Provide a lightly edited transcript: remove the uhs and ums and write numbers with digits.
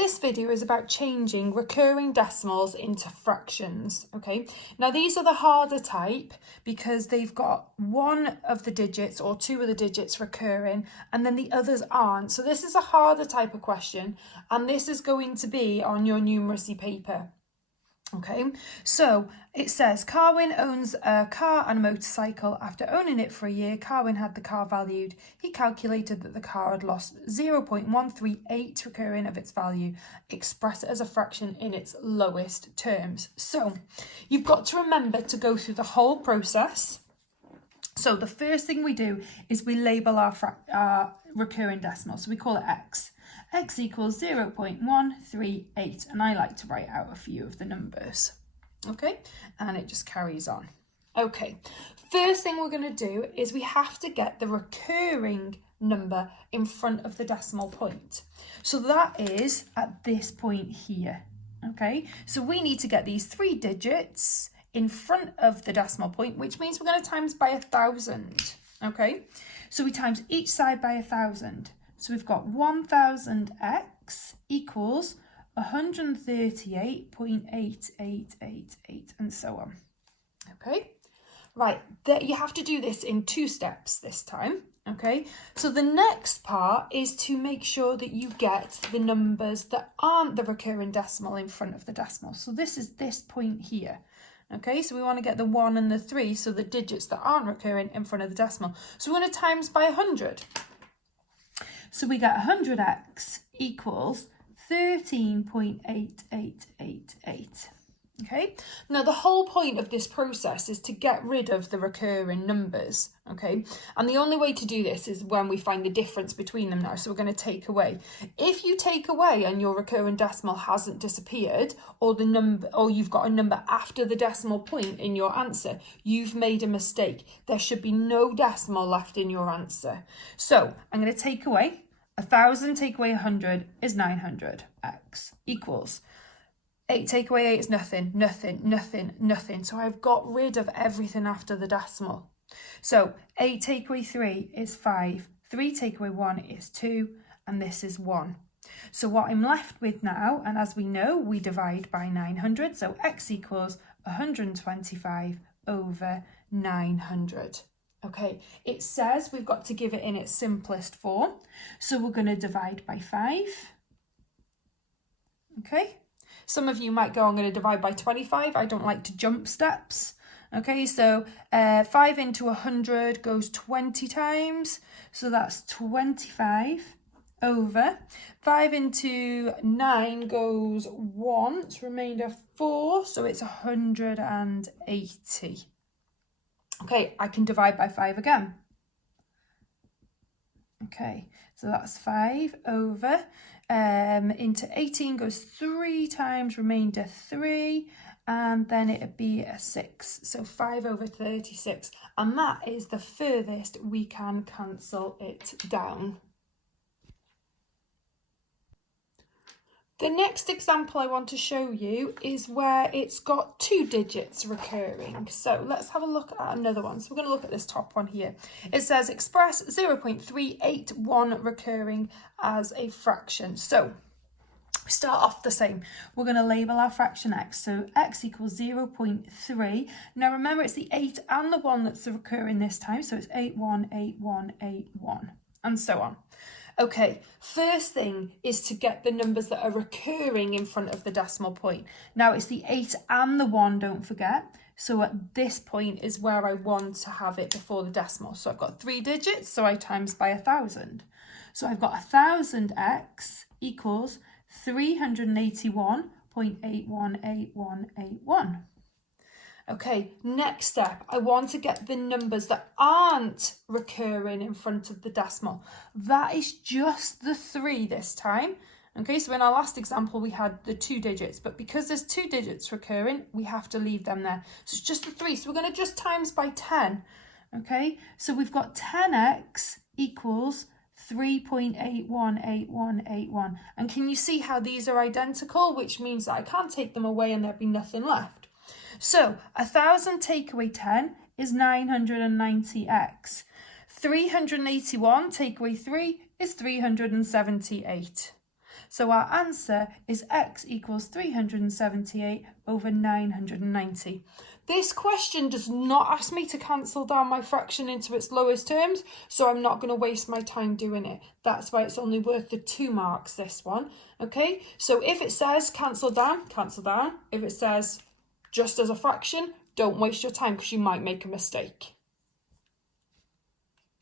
This video is about changing recurring decimals into fractions, okay? Now these are the harder type because they've got one of the digits or two of the digits recurring and then the others aren't. So this is a harder type of question and this is going to be on your numeracy paper. Okay, so it says Carwin owns a car and a motorcycle. After owning it for a year, Carwin had the car valued. He calculated that the car had lost 0.138 recurring of its value. Express it as a fraction in its lowest terms. So you've got to remember to go through the whole process. So the first thing we do is we label our recurring decimal. So we call it x. X equals 0.138, and I like to write out a few of the numbers. Okay, and it just carries on. Okay, first thing we're going to do is we have to get the recurring number in front of the decimal point. So that is at this point here. Okay, so we need to get these three digits in front of the decimal point, which means we're going to times by 1,000. Okay, so we times each side by 1,000. So we've got 1000x equals 138.8888 and so on. Okay, right, you have to do this in 2 steps this time. Okay, so the next part is to make sure that you get the numbers that aren't the recurring decimal in front of the decimal. So this is this point here. Okay, so we want to get the 1 and the 3, so the digits that aren't recurring in front of the decimal. So we're going to times by 100. So we get 100x equals 13.8888. Okay, now the whole point of this process is to get rid of the recurring numbers. Okay, and the only way to do this is when we find the difference between them now. So we're going to take away. If you take away and your recurring decimal hasn't disappeared, or the number, or you've got a number after the decimal point in your answer, you've made a mistake. There should be no decimal left in your answer. So I'm going to take away 1,000 take away 100 is 900x equals 8 take away 8 is nothing, nothing, nothing, nothing. So I've got rid of everything after the decimal. So 8 take away 3 is 5, 3 take away 1 is 2, and this is 1. So what I'm left with now, and as we know, we divide by 900, so x equals 125 over 900. Okay, it says we've got to give it in its simplest form. So we're going to divide by 5. Okay. Some of you might go, I'm going to divide by 25. I don't like to jump steps. Okay, so 5 into 100 goes 20 times. So that's 25 over 5 into 9 goes once, remainder 4. So it's 180. Okay, I can divide by 5 again. Okay, so that's 5 over into 18 goes 3 times, remainder 3, and then it'd be a 6. So 5 over 36, and that is the furthest we can cancel it down. The next example I want to show you is where it's got 2 digits recurring. So let's have a look at another one. So we're going to look at this top one here. It says express 0.381 recurring as a fraction. So we start off the same. We're going to label our fraction x. So x equals 0.3. Now remember, it's the 8 and the 1 that's recurring this time. So it's 818181 and so on. Okay, first thing is to get the numbers that are recurring in front of the decimal point. Now it's the 8 and the 1, don't forget. So at this point is where I want to have it before the decimal. So I've got 3 digits, so I times by 1,000. So I've got 1,000x equals 381.818181. Okay, next step, I want to get the numbers that aren't recurring in front of the decimal. That is just the 3 this time. Okay, so in our last example, we had the 2 digits, but because there's 2 digits recurring, we have to leave them there. So it's just the 3, so we're going to just times by 10. Okay, so we've got 10x equals 3.818181. And can you see how these are identical, which means that I can't take them away and there'd be nothing left. So 1,000 take away 10 is 990x. 381 take away 3 is 378. So our answer is x equals 378 over 990. This question does not ask me to cancel down my fraction into its lowest terms, so I'm not going to waste my time doing it. That's why it's only worth the 2 marks, this one. Okay, so if it says cancel down, cancel down. If it says just as a fraction, don't waste your time because you might make a mistake.